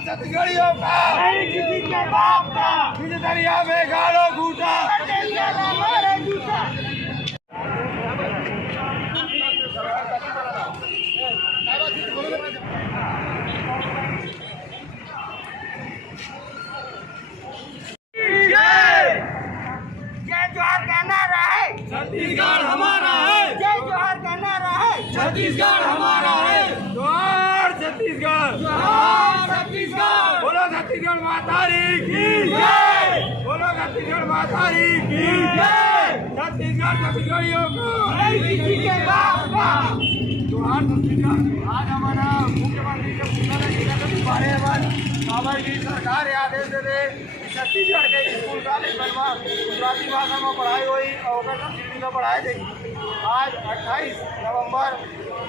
छत्तीसगढ़ियों का नहीं किसी के बाप का दरिया में गाड़ो घूटा जय जोहार का नारा है छत्तीसगढ़ हमारा है। जय जोहार का नारा है छत्तीसगढ़ हमारा है। जोहार छत्तीसगढ़, जोहार छत्तीसगढ़। बोलो छत्तीसगढ़ मातारी की जय, बोलो छत्तीसगढ़ मातारी की जय। छत्तीसगढ़ छत्तीसगढ़ियों को नहीं किसी के बाप का। जोहार छत्तीसगढ़। आज हमारा मुख्यमंत्री के बाबा की सरकार आदेश दे दे छत्तीसगढ़ के स्कूल कॉलेज में गुजराती भाषा में पढ़ाई हुई और हिंदी में पढ़ाई देगी। आज 28 नवंबर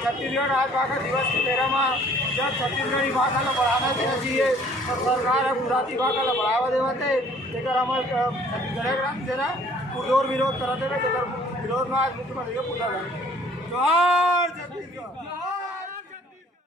छत्तीसगढ़ राजभाषा दिवस के 13वां जब छत्तीसगढ़ी भाषा को बढ़ावा देना चाहिए और सरकार गुजराती भाषा को बढ़ावा देवते लेकर हमारे छत्तीसगढ़ से ना पुरजोर विरोध करते हुए विरोध में आज मुख्यमंत्री को पूछा जाए। जोहार छत्तीसगढ़।